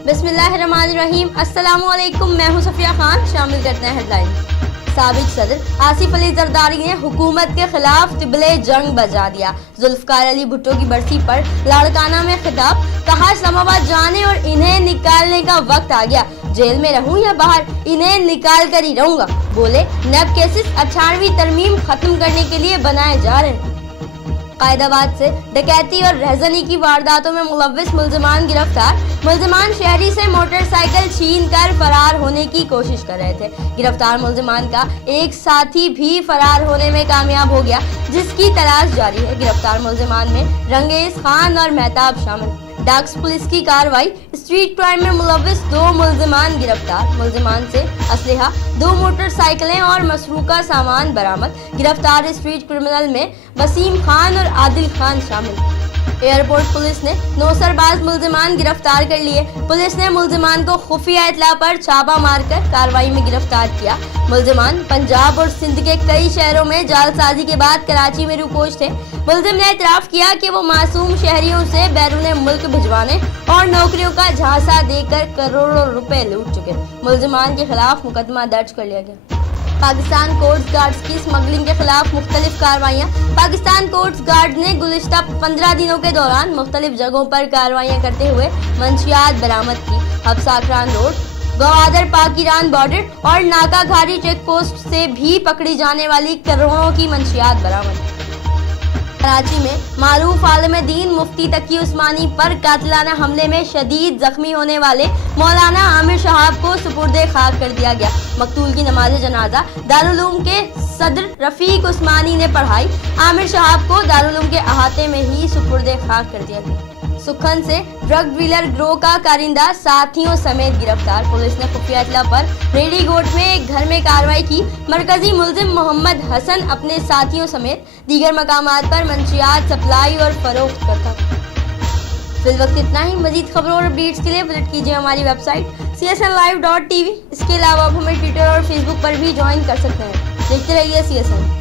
बिस्मिल्लाहिर्रहमानिर्रहीम। अस्सलामु अलैकुम, मैं हूं सफिया खान। शामिल करते हैं हेडलाइन। साबिक सदर आसिफ अली जरदारी ने हुकूमत के खिलाफ तिबले जंग बजा दिया। जुल्फकार अली भुट्टो की बरसी पर लाड़काना में खिताब, कहा इस्लामाबाद जाने और इन्हें निकालने का वक्त आ गया। जेल में रहूं या बाहर, इन्हें निकाल कर ही रहूंगा। बोले नैब केसेस 98वीं तरमीम खत्म करने के लिए बनाए जा रहे हैं। कायदाबाद से डकैती और रहजनी की वारदातों में मुलव्विस मुल्जिमान गिरफ्तार। मुल्जिमान शहरी से मोटरसाइकिल छीन कर फरार होने की कोशिश कर रहे थे। गिरफ्तार मुल्जिमान का एक साथी भी फरार होने में कामयाब हो गया, जिसकी तलाश जारी है। गिरफ्तार मुल्जिमान में रंगेज खान और मेहताब शामिल। डाक्स पुलिस की कार्रवाई। स्ट्रीट क्राइम में मुलव्विस 2 मुल्जिमान गिरफ्तार। मुल्जिमान से असलहा, 2 मोटरसाइकिलें और मसरूका सामान बरामद। गिरफ्तार स्ट्रीट क्रिमिनल में वसीम खान और आदिल खान शामिल। एयरपोर्ट पुलिस ने 9 सरबाज मुल्जिमान गिरफ्तार कर लिए। पुलिस ने मुल्जिमान को खुफिया इत्तला पर छापा मारकर कार्रवाई में गिरफ्तार किया। मुल्जिमान पंजाब और सिंध के कई शहरों में जालसाजी के बाद कराची में रुपोश थे। मुल्जिम ने इतराफ किया कि वो मासूम शहरियों से बैरून मुल्क भिजवाने और नौकरियों का झांसा देकर करोड़ों रुपए लूट चुके। मुल्जिमान के खिलाफ मुकदमा दर्ज कर लिया गया। पाकिस्तान कोस्ट गार्ड्स की स्मगलिंग के खिलाफ मुख्तलिफ कार्रवाइयाँ। पाकिस्तान कोस्ट गार्ड ने गुज़िश्ता 15 दिनों के दौरान मुख्तलिफ जगहों पर कार्रवाइयाँ करते हुए मंशियात बरामद की। हफ्साकरान रोड, गवादर पाक ईरान बॉर्डर और नाका घारी चेक पोस्ट से भी पकड़ी जाने वाली करोड़ों की मंशियात बरामद। कराची में मारूफ आलिम दीन मुफ्ती तकी उस्मानी पर कातिलाना हमले में शदीद जख्मी होने वाले मौलाना आमिर शहाब को सुपुर्दे खाक कर दिया गया। मकतूल की नमाज जनाजा दारुल उलूम के सदर रफीक उस्मानी ने पढ़ाई। आमिर शहाब को दारुल उलूम के अहाते में ही सुपुर्दे खाक कर दिया गया। सुखन से ड्रग डीलर गिरोह का कारिंदा साथियों समेत गिरफ्तार। पुलिस ने खुफिया इत्तला पर रेडी गोट में एक घर में कार्रवाई की। मरकजी मुल्जिम मोहम्मद हसन अपने साथियों समेत दीगर मकामात पर मंशियात सप्लाई और फरोख्त करता था। फिल वक्त इतना ही। मजीद खबरों और अपडेट्स के लिए विजिट कीजिए हमारी वेबसाइट csnlive.tv। इसके अलावा आप हमें ट्विटर और फेसबुक पर भी ज्वाइन कर सकते हैं। देखते रहिए CSN।